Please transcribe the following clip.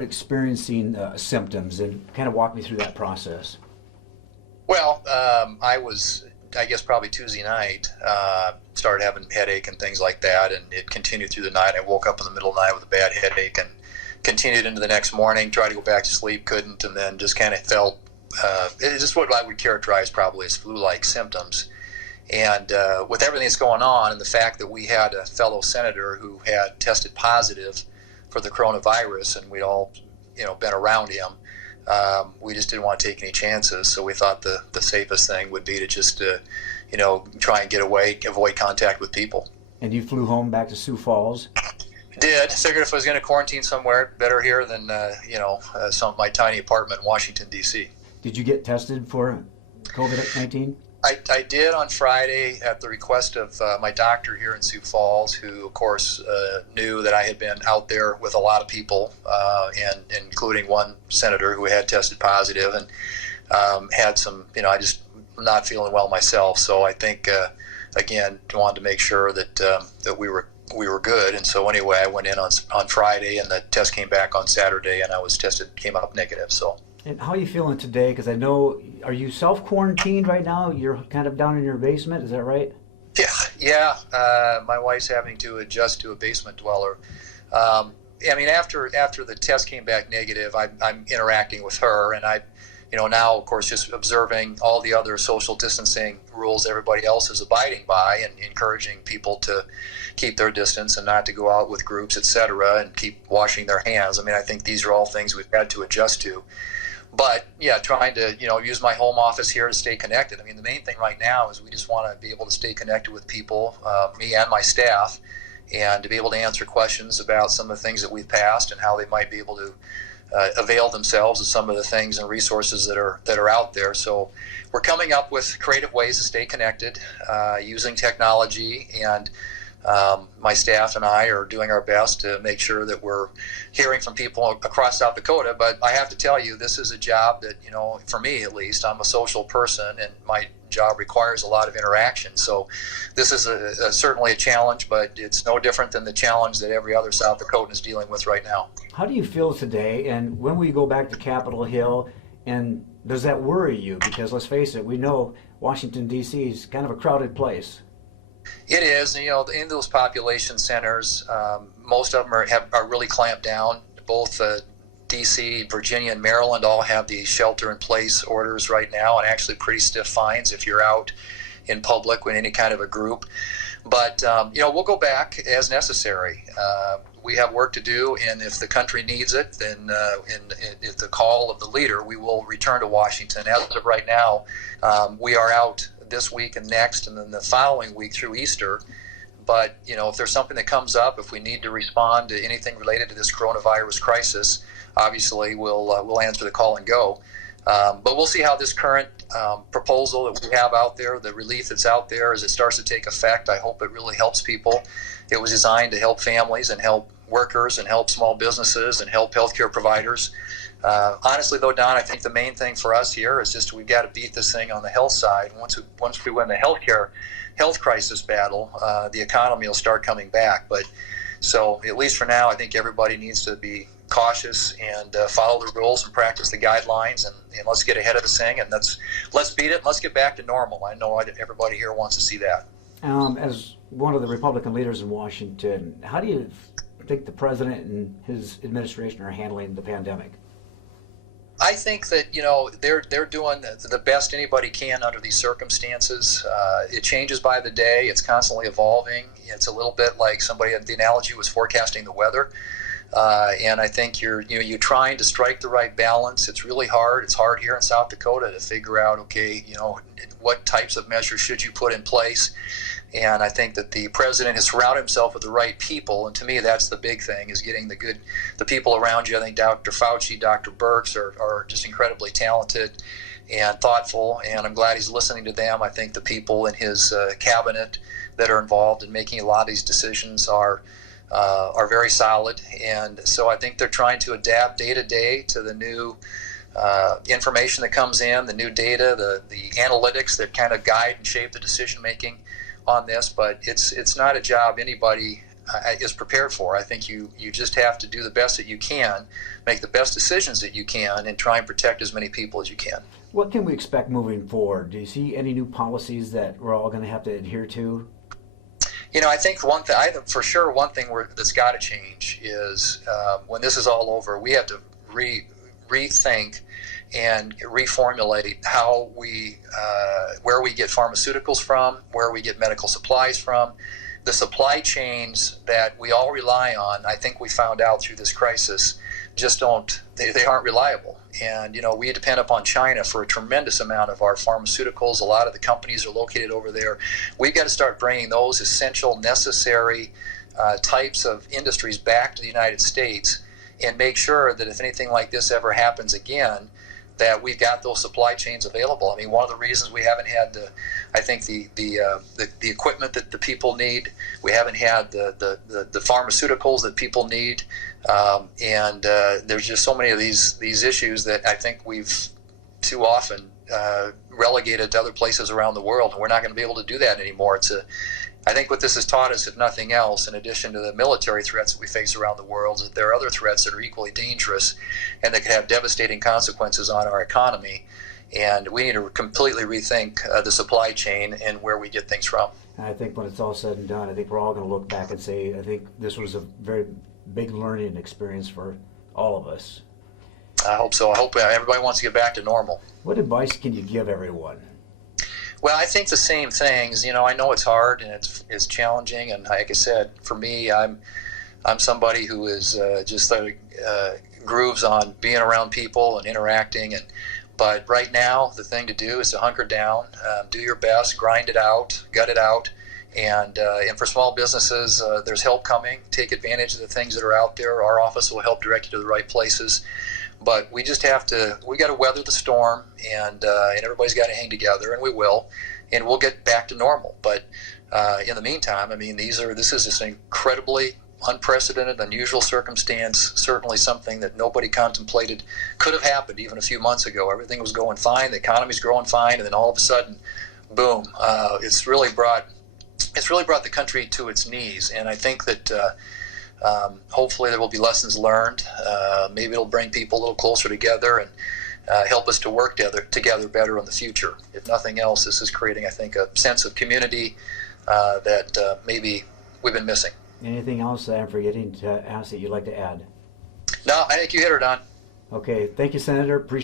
experiencing symptoms, and kind of walk me through that process. Well, I guess, probably Tuesday night, started having headache and things like that, and it continued through the night. I woke up in the middle of the night with a bad headache and continued into the next morning, tried to go back to sleep, couldn't, and then just kind of felt, it's just what I would characterize probably as flu-like symptoms. And with everything that's going on and the fact that we had a fellow senator who had tested positive for the coronavirus, and we'd all, been around him, we just didn't want to take any chances. So we thought the safest thing would be to just, try and get away, avoid contact with people. And you flew home back to Sioux Falls. Did. Figured if I was going to quarantine somewhere, better here than, my tiny apartment in Washington, D.C. Did you get tested for COVID-19? I did on Friday at the request of my doctor here in Sioux Falls, who, of course, knew that I had been out there with a lot of people, and including one senator who had tested positive and had some, I just not feeling well myself. So I think, again, wanted to make sure that we were good. And so anyway, I went in on Friday, and the test came back on Saturday, and I was tested, came up negative. So. And how are you feeling today? Because I know, are you self-quarantined right now? You're kind of down in your basement, is that right? Yeah. My wife's having to adjust to a basement dweller. After the test came back negative, I'm interacting with her, and I, now, of course, just observing all the other social distancing rules everybody else is abiding by, and encouraging people to keep their distance and not to go out with groups, et cetera, and keep washing their hands. I think these are all things we've had to adjust to. But yeah, trying to use my home office here to stay connected. The main thing right now is we just want to be able to stay connected with people, me and my staff, and to be able to answer questions about some of the things that we've passed and how they might be able to avail themselves of some of the things and resources that are out there. So we're coming up with creative ways to stay connected, using technology, and my staff and I are doing our best to make sure that we're hearing from people across South Dakota. But I have to tell you, this is a job that, for me at least, I'm a social person, and my job requires a lot of interaction. So this is certainly a challenge, but it's no different than the challenge that every other South Dakotan is dealing with right now. How do you feel today, and when we go back to Capitol Hill, and does that worry you? Because let's face it, we know Washington, D.C. is kind of a crowded place. It is. In those population centers, most of them are really clamped down. Both D.C., Virginia, and Maryland all have the shelter-in-place orders right now, and actually pretty stiff fines if you're out in public with any kind of a group. But, we'll go back as necessary. We have work to do, and if the country needs it, then at the call of the leader, we will return to Washington. As of right now, we are out this week and next, and then the following week through Easter. But if there's something that comes up, if we need to respond to anything related to this coronavirus crisis, obviously we'll answer the call and go. But we'll see how this current proposal that we have out there, the relief that's out there, as it starts to take effect. I hope it really helps people. It was designed to help families and help workers and help small businesses and help healthcare providers. Honestly, though, Don, I think the main thing for us here is just we've got to beat this thing on the health side. Once we win the health crisis battle, the economy will start coming back. But so at least for now, I think everybody needs to be cautious and follow the rules and practice the guidelines, and let's get ahead of this thing, and let's beat it and let's get back to normal. I know everybody here wants to see that. As one of the Republican leaders in Washington, how do you think the president and his administration are handling the pandemic? I think that they're doing the best anybody can under these circumstances. It changes by the day. It's constantly evolving. It's a little bit like the analogy was forecasting the weather. And I think you're trying to strike the right balance. It's really hard. It's hard here in South Dakota to figure out, what types of measures should you put in place. And I think that the president has surrounded himself with the right people. And to me, that's the big thing, is getting the people around you. I think Dr. Fauci, Dr. Birx are just incredibly talented and thoughtful. And I'm glad he's listening to them. I think the people in his cabinet that are involved in making a lot of these decisions are very solid. And so I think they're trying to adapt day to day to the new information that comes in, the new data, the analytics that kind of guide and shape the decision making on this. But it's not a job anybody is prepared for. I think you just have to do the best that you can, make the best decisions that you can, and try and protect as many people as you can. What can we expect moving forward? Do you see any new policies that we're all going to have to adhere to? I think one thing, one thing that's got to change is when this is all over, we have to rethink and reformulate how where we get pharmaceuticals from, where we get medical supplies from. The supply chains that we all rely on, I think we found out through this crisis, just they aren't reliable. And, we depend upon China for a tremendous amount of our pharmaceuticals. A lot of the companies are located over there. We've got to start bringing those essential, necessary types of industries back to the United States and make sure that if anything like this ever happens again, that we've got those supply chains available. I mean, one of the reasons we haven't had the equipment that the people need, we haven't had the pharmaceuticals that people need, and there's just so many of these issues that I think we've too often relegated to other places around the world, and we're not going to be able to do that anymore. I think what this has taught us, if nothing else, in addition to the military threats that we face around the world, is that there are other threats that are equally dangerous and that could have devastating consequences on our economy. And we need to completely rethink the supply chain and where we get things from. And I think when it's all said and done, I think we're all going to look back and say, I think this was a very big learning experience for all of us. I hope so. I hope everybody wants to get back to normal. What advice can you give everyone? Well, I think the same things. I know it's hard and it's challenging, and like I said, for me, I'm somebody who is just grooves on being around people and interacting. But right now, the thing to do is to hunker down, do your best, grind it out, gut it out, and for small businesses, there's help coming. Take advantage of the things that are out there. Our office will help direct you to the right places. But we just got to weather the storm, and everybody's got to hang together, and we will, and we'll get back to normal. But in the meantime, I mean, this is just an incredibly unprecedented, unusual circumstance, certainly something that nobody contemplated could have happened even a few months ago. Everything was going fine, the economy's growing fine, and then all of a sudden, boom, it's really brought the country to its knees. And I think that hopefully there will be lessons learned. Maybe it'll bring people a little closer together and help us to work together better in the future. If nothing else, this is creating, I think, a sense of community that maybe we've been missing. Anything else that I'm forgetting to ask that you'd like to add? No, I think you hit it on. Okay, thank you, Senator. Appreciate